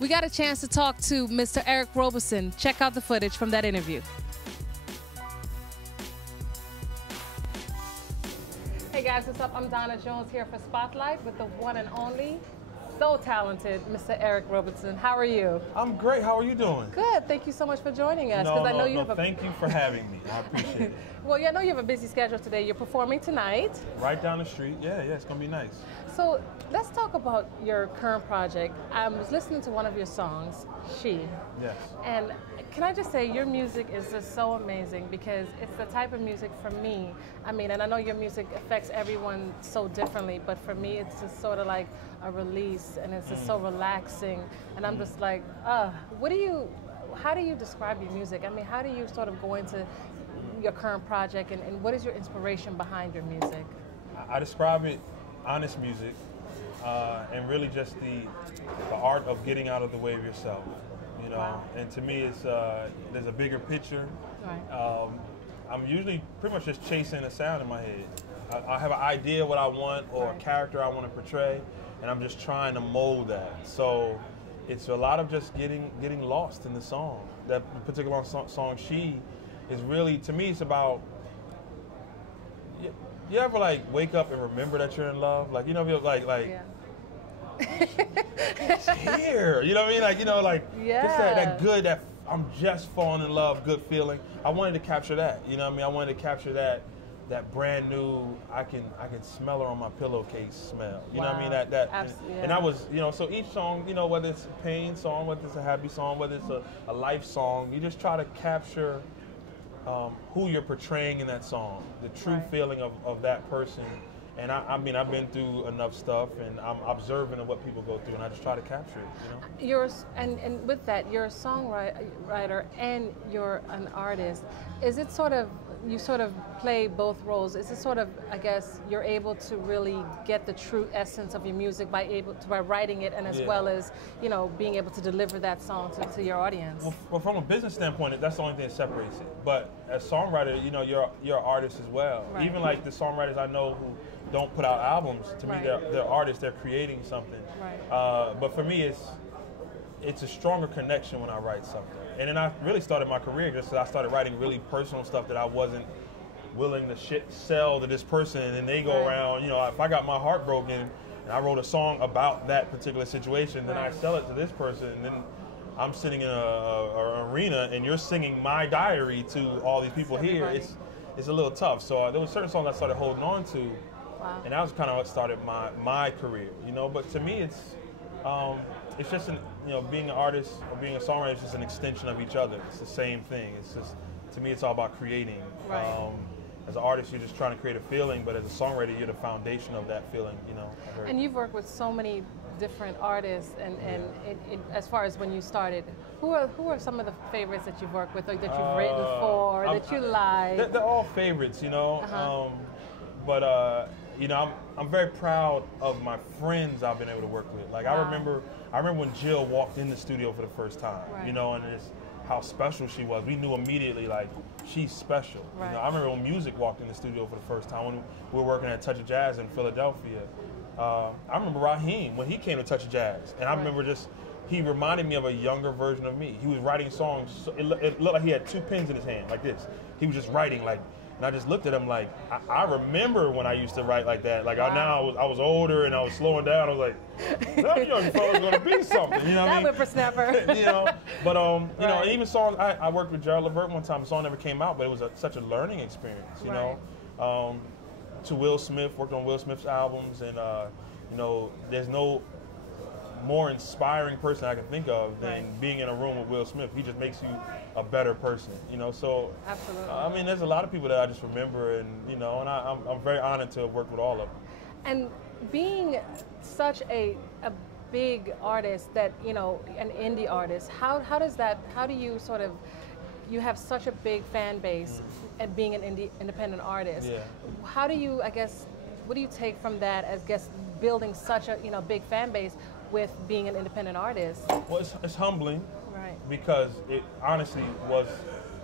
We got a chance to talk to Mr. Eric Roberson. Check out the footage from that interview. Hey guys, what's up? I'm Donna Jones here for Spotlight with the one and only, so talented, Mr. Eric Roberson. How are you? I'm great. How are you doing? Good. Thank you so much for joining us. Thank you for having me. I appreciate it. Well, yeah, I know you have a busy schedule today. You're performing tonight. Right down the street. Yeah, it's going to be nice. So let's talk about your current project. I was listening to one of your songs, She. Yes. And can I just say, your music is just so amazing because it's the type of music for me. I mean, and I know your music affects everyone so differently, but for me, it's just sort of like a release, and it's just so relaxing. And I'm just like, how do you describe your music? I mean, how do you sort of go into your current project, and what is your inspiration behind your music? I describe it honest music, and really just the art of getting out of the way of yourself. You know, wow. And to me, it's there's a bigger picture. Right. I'm usually pretty much just chasing a sound in my head. I have an idea of what I want or right. a character I want to portray, and I'm just trying to mold that. So it's a lot of just getting lost in the song. That particular song, She, is really, to me, it's about. You ever like wake up and remember that you're in love? Like, you know, like. Yeah. It's here. You know what I mean? Like, you know, like yeah. It's that good, that I'm just falling in love, good feeling. I wanted to capture that. You know what I mean? I wanted to capture that brand new, I can smell her on my pillowcase smell. You know what I mean? And I was, you know, so each song, you know, whether it's a pain song, whether it's a happy song, whether it's a life song, you just try to capture who you're portraying in that song, the true right. feeling of that person. And I mean, I've been through enough stuff, and I'm observant of what people go through, and I just try to capture it. You know. And with that, you're a songwriter and you're an artist. Is it sort of, you sort of play both roles? Is it sort of, I guess, you're able to really get the true essence of your music by writing it, and as well as, you know, being able to deliver that song to your audience? Well, from a business standpoint, that's the only thing that separates it. But as a songwriter, you know, you're an artist as well. Right. Even like the songwriters I know who don't put out albums, to right. me they're artists, they're creating something. Right. But for me, it's a stronger connection when I write something. And then I really started my career just because I started writing really personal stuff that I wasn't willing to sell to this person, and they go right. around, you know, if I got my heart broken and I wrote a song about that particular situation, then right. I sell it to this person, and then I'm sitting in an arena and you're singing my diary to all these people here. It's a little tough. So there were certain songs I started holding on to. Wow. And that was kind of what started my career, you know. But to me, it's just being an artist or being a songwriter is just an extension of each other. It's the same thing. It's just, to me, it's all about creating. Right. As an artist, you're just trying to create a feeling, but as a songwriter, you're the foundation of that feeling, you know. And you've worked with so many different artists, and as far as when you started, who are some of the favorites that you've worked with, or that you've written for, that you like? They're all favorites, you know. But you know, I'm very proud of my friends I've been able to work with. Like, wow. I remember when Jill walked in the studio for the first time, right. you know, and it's how special she was. We knew immediately, like, she's special. Right. You know, I remember when Music walked in the studio for the first time when we were working at Touch of Jazz in Philadelphia. I remember Raheem when he came to Touch of Jazz, and I remember he reminded me of a younger version of me. He was writing songs. It looked like he had two pens in his hand, like this. He was just writing, like. And I just looked at him like, I remember when I used to write like that. Like, wow. I was older and I was slowing down. I was like, that young fella's gonna be something. You know what I mean? That whippersnapper. You know, but you know, right. even songs. I worked with Gerald Levert one time. The song never came out, but it was such a learning experience. You right. know, to Will Smith, worked on Will Smith's albums, and you know, there's no more inspiring person I can think of than right. being in a room with Will Smith. He just makes you a better person, you know. So, absolutely. I mean, there's a lot of people that I just remember, and you know, and I'm very honored to have worked with all of them. And being such a big artist, that, you know, an indie artist, how do you sort of, you have such a big fan base, and being an independent artist. Yeah. How do you, I guess, what do you take from that as building such a, you know, big fan base with being an independent artist? Well, it's humbling, right? Because it honestly was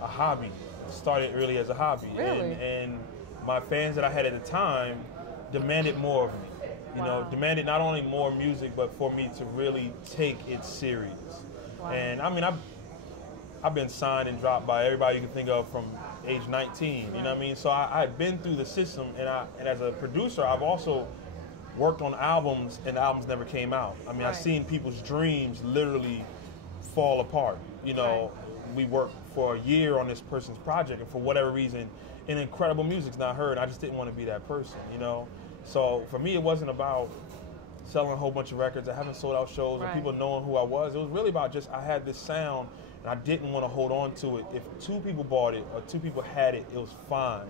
a hobby. It started really as a hobby, really? And my fans that I had at the time demanded more of me. You know, demanded not only more music, but for me to really take it serious. Wow. And I mean, I've been signed and dropped by everybody you can think of from age 19. You know what I mean? So I've been through the system, and as a producer, I've also worked on albums, and the albums never came out. I mean, I've seen people's dreams literally fall apart. You know, we worked for a year on this person's project, and for whatever reason, an incredible music's not heard. I just didn't want to be that person, you know? So for me, it wasn't about selling a whole bunch of records. I haven't sold out shows or people knowing who I was. It was really about just, I had this sound, and I didn't want to hold on to it. If 2 people bought it or 2 people had it, it was fine.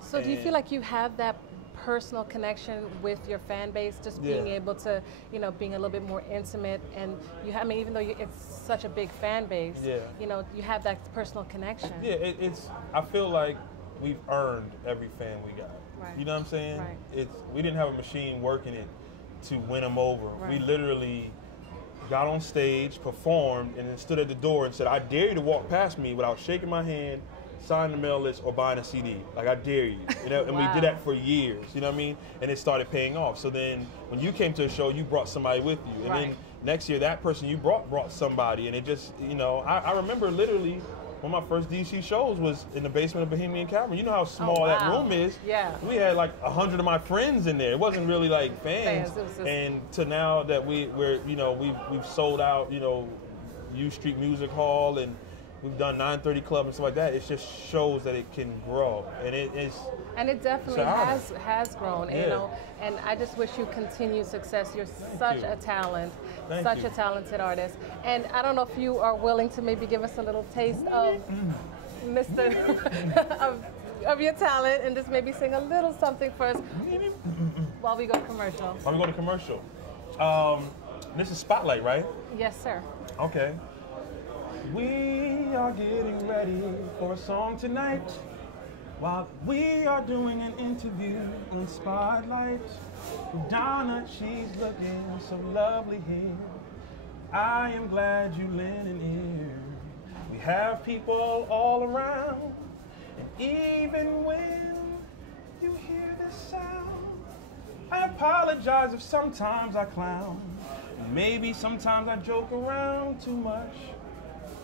So do you feel like you have that personal connection with your fan base, just being able to, you know, being a little bit more intimate, and you have, I mean, even though it's such a big fan base, you know, you have that personal connection. Yeah, it's, I feel like we've earned every fan we got. You know what I'm saying? We didn't have a machine working it to win them over. We literally got on stage, performed, and then stood at the door and said, I dare you to walk past me without shaking my hand, sign the mail list, or buying a CD. Like, I dare you. You know? And we did that for years, you know what I mean? And it started paying off. So then when you came to a show, you brought somebody with you. And then next year, that person you brought somebody. And it just, you know, I remember literally one of my first DC shows was in the basement of Bohemian Cavern. You know how small that room is? Yeah. We had like 100 of my friends in there. It wasn't really like fans. And to now that we're, you know, we've sold out, you know, U Street Music Hall, and we've done 930 Club and stuff like that. It just shows that it can grow, and and it definitely has grown. You know, and I just wish you continued success. You're such a talent, such a talented artist. And I don't know if you are willing to maybe give us a little taste of Mr. of your talent, and just maybe sing a little something for us while we go to commercial. While we go to commercial. This is Spotlight, right? Yes, sir. Okay. We are getting ready for a song tonight, while we are doing an interview on Spotlight. Donna, she's looking so lovely here. I am glad you lent an ear. We have people all around, and even when you hear this sound, I apologize if sometimes I clown. Maybe sometimes I joke around too much.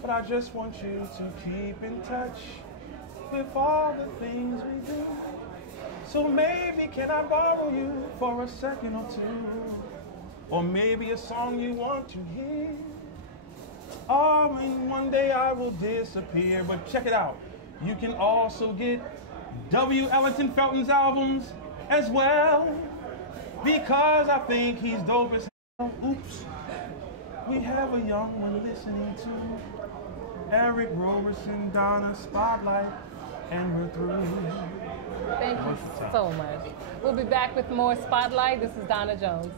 But I just want you to keep in touch with all the things we do. So maybe can I borrow you for a second or 2? Or maybe a song you want to hear. Oh, and one day I will disappear. But check it out. You can also get W. Ellington Felton's albums as well, because I think he's dope as hell. Oops. We have a young one listening to Eric Roberson, Donna, Spotlight, and we're through. Thank you so much. We'll be back with more Spotlight. This is Donna Jones.